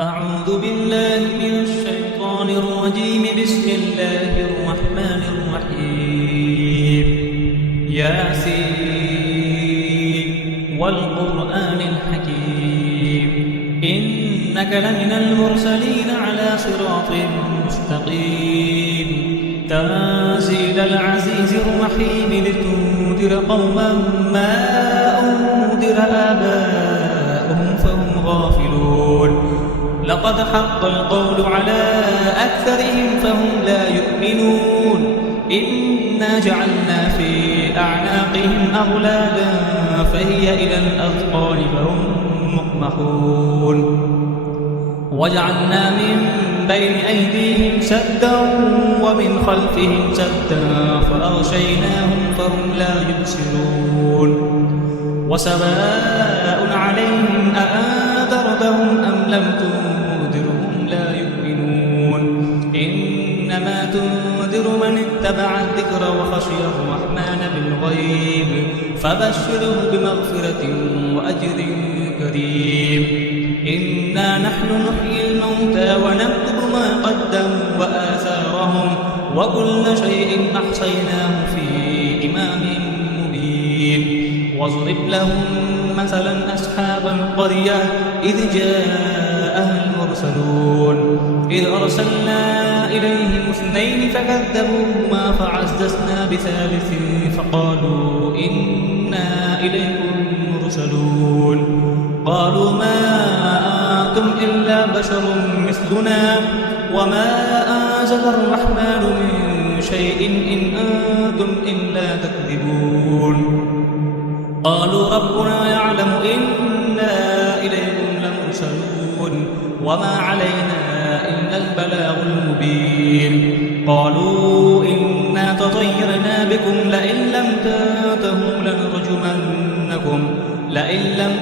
أعوذ بالله من الشيطان الرجيم. بسم الله الرحمن الرحيم. ياسين والقرآن الحكيم إنك لمن المرسلين على صراط مستقيم تنزيل العزيز الرحيم لتنذر قوما ما أنذر آباؤهم فهم غافلون. لقد حق القول على أكثرهم فهم لا يؤمنون. إنا جعلنا في أعناقهم أغلالا فهي إلى الأذقان فهم مقمحون. وجعلنا من بين أيديهم سدا ومن خلفهم سدا فأغشيناهم فهم لا يبصرون. وسواء عليهم أأنذرتهم أم لم تنذرهم لا يؤمنون. إنما تنذر من اتبع الذكر وخشي الرحمن بالغيب فبشره بمغفرة وأجر كريم. إنا نحن نحيي الموتى ونكتب ما قدموا وآثارهم وكل شيء أحصيناه في إمام مبين. واضرب لهم مثلا أصحاب القرية إذ جاءها المرسلون إذ أرسلنا إليهم اثنين فكذبوهما فعززنا بثالث فقالوا إنا إليكم مرسلون. قالوا ما أنتم إلا بشر مثلنا وما أنزل الرحمن من شيء إن أنتم إلا تكذبون. قالوا ربنا يعلم إنا إليكم لمرسلون وما علينا إلا البلاغ المبين. قالوا إنا تطيرنا بكم لئن لم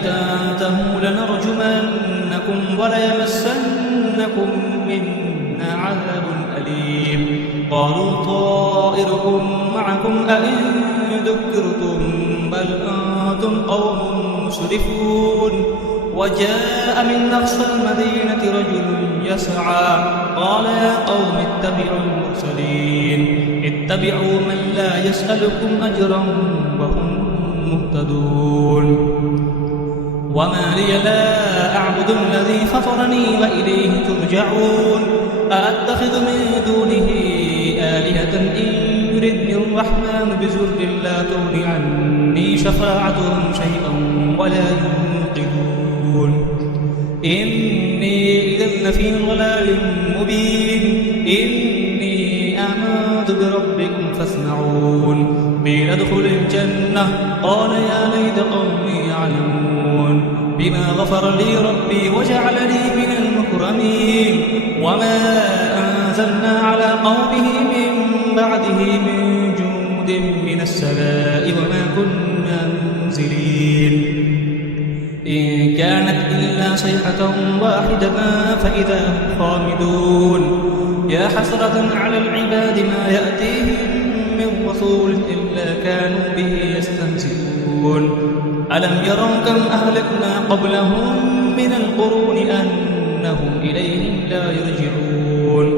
تنتهوا لنرجمنكم وليمسنكم منا عذاب أليم. قالوا طائركم معكم أئن ذكرتم بل أنتم قوم مسرفون. وجاء من أقصى المدينة رجل يسعى قال يا قوم اتبعوا المرسلين اتبعوا من لا يسألكم أجرا وهم مهتدون. وما لي لا أعبد الذي فطرني وإليه ترجعون. أأتخذ من دونه آلهة إن يردني الرحمن بضر لا تغن عني شفاعتهم شيئا ولا ينقذون. إني إذا لفي ضلال مبين. إني آمنت بربكم فاسمعون. قيل ادخل الجنة قال يا ليت قومي يعلمون بما غفر لي ربي وجعلني من المكرمين. وما أنزلنا على قومه من بعده من جند من السماء وما كنا منزلين. إن كانت إلا صيحة واحدة فإذا هم خامدون. يا حسرة على العباد ما يأتيهم من رسول إلا كانوا به يستهزئون. ألم يروا كم أهلكنا قبلهم من القرون أنهم إليهم لا يرجعون.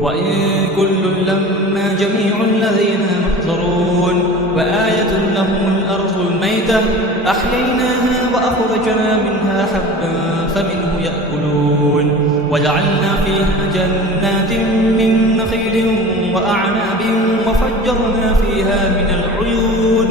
وإن كل لما جميع لدينا محضرون. وآية لهم الأرض الميتة أحييناها وأخرجنا منها حبا فمنه يأكلون. وجعلنا فيها جنات من نخيل وأعناب وفجرنا فيها من العيون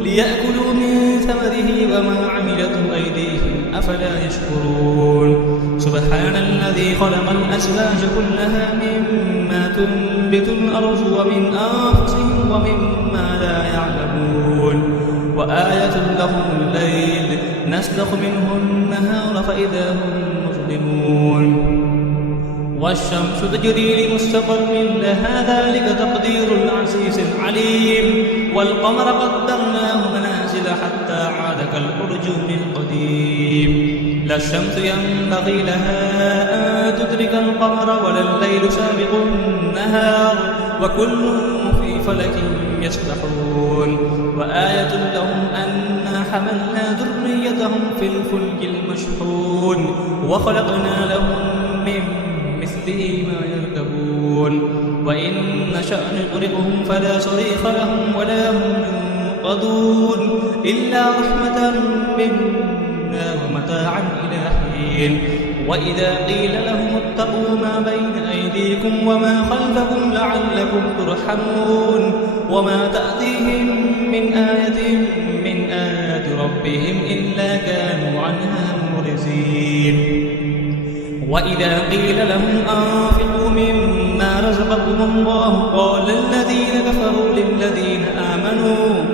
ليأكلوا من ثمره وما عملته أيديهم أفلا يشكرون. سبحان الذي خلق الأزواج كلها مما تنبت الأرض ومن أنفسهم ومما لا يعلمون. وآية لهم الليل نسلخ منه النهار فإذا هم مظلمون. والشمس تجري لمستقر لها ذلك تقدير العزيز العليم. والقمر قدرناه منازل حتى عاد كالأرجون القديم. لا الشمس ينبغي لها أن تدرك القمر ولا الليل سابق النهار وكل في فلك يسبحون. وآية لهم أنا حملنا ذريتهم في الفلك المشحون وخلقنا لهم به ما يركبون وإن نشأ نغرقهم فلا صريخ لهم ولا هم ينقذون إلا رحمة منا ومتاعا إلى حين وإذا قيل لهم اتقوا ما بين أيديكم وما خلفكم لعلكم ترحمون وما تأتيهم من آية من آيات ربهم إلا كانوا عنها معرضين وإذا قيل لهم أنفقوا مما رزقكم الله قال الذين كفروا للذين آمنوا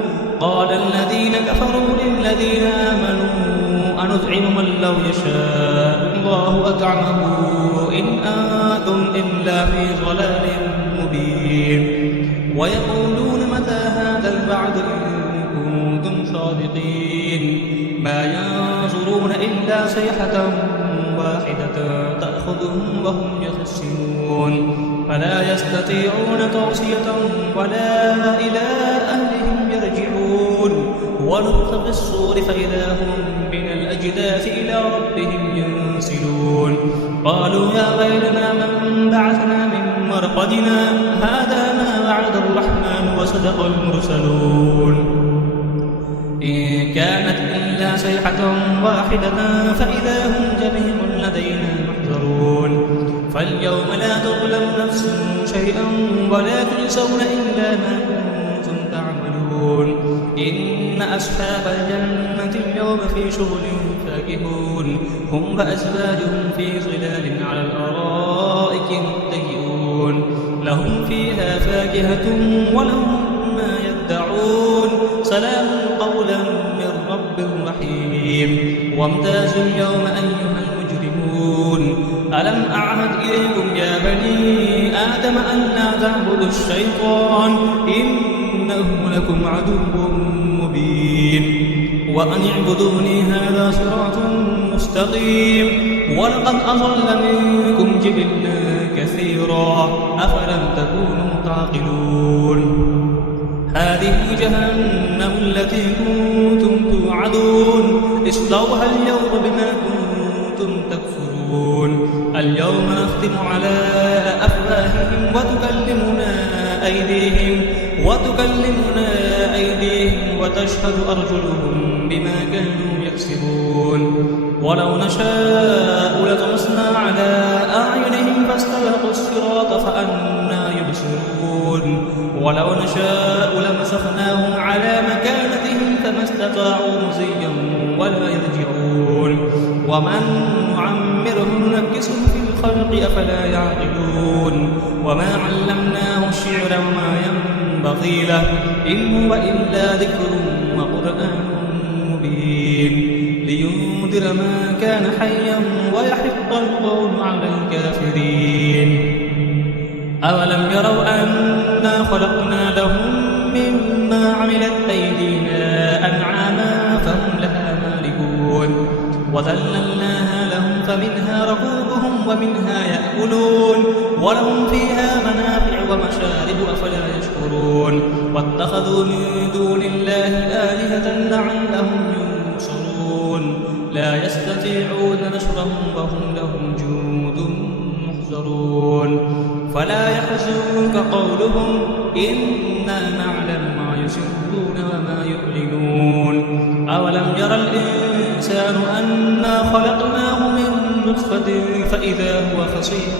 أنطعم من لو يشاء الله أطعمه إن أنتم إلا في ضلال مبين ويقولون متى هذا الوعد إن كنتم صادقين ما ينظرون إلا صيحة واحدة تأخذهم وهم يخصمون فلا يستطيعون توصية ولا إلى أهلهم يرجعون ونفخ في الصور فإذا هم من الأجداث إلى ربهم ينسلون قالوا يا ويلنا من بعثنا من مرقدنا هذا ما وعد الرحمن وصدق المرسلون إن كانت إلا صيحة واحدة فإذا هم جميع لدينا محضرون فاليوم لا تظلم نفس شيئا ولا تجزون إلا ما كنتم تعملون إن أصحاب الجنة اليوم في شغل فاكهون هم وأزواجهم في ظلال على الأرائك متكئون لهم فيها فاكهة ولهم ما يدعون سلام قولا من رب رحيم وامتازوا اليوم أيها المجرمون ألم أعهد إليكم يا بني آدم أن لا تعبدوا الشيطان إنه لكم عدو مبين وأن اعبدوني هذا صراط مستقيم ولقد أضل منكم جبلا كثيرا أفلم تكونوا تعقلون هذه جهنم التي كنتم توعدون اصلوها اليوم بما كنتم تكفرون اليوم نختم على أفواههم وتكلمنا أيديهم وتشهد أرجلهم بما كانوا يكسبون ولو نشاء لطمسنا على أعينهم فاستبقوا الصراط فأنى يبصرون ولو نشاء لمسخناهم على مكانتهم فما استطاعوا مزيا ولا يرجعون ومن نعمره ننكسه في الخلق أفلا يعقلون وما علمناه الشعر وما ينبغي له إن هو إلا ذكر وقرآن مبين لينذر ما كان حيا ويحق القول على الكافرين أولم يروا أنا خلقنا لهم مما عملت أيدينا أنعاما فهم لها مالكون وذللناها لهم فمنها ركوبهم ومنها يأكلون ولهم فيها منافع ومشارب أفلا يشكرون واتخذوا من دون الله آلهة لعلهم ينصرون لا يستطيعون نصرهم وهم لهم جند محضرون فلا يحزنك قولهم إنا نعلم ما يسرون وما يعلنون أولم يرى الإنسان أنا خلقناه من نطفة فإذا هو خصيم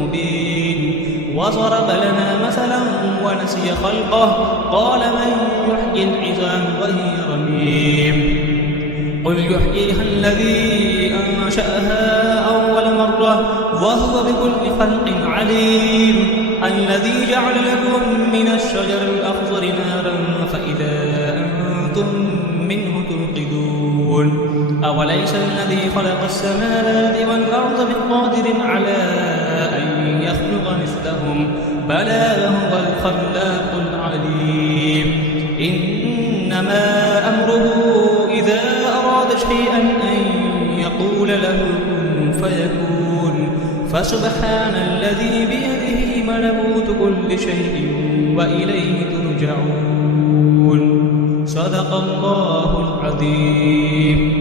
مبين وضرب لنا مثلا ونسي خلقه قال من يحيي العظام وهي رميم قل يحييها الذي أنشأها أول مرة وهو بكل خلق عليم الذي جعل لكم من الشجر الأخضر نارا فإذا أنتم منه توقدون أوليس الذي خلق السماوات والأرض بقادر على أن يخلق مثلهم بلى هو الخلاق العليم إنما أمره إذا أراد شيئا أن يقول له كن فيكون فسبحان الذي بيده ملكوت كل شيء وإليه ترجعون صدق الله العظيم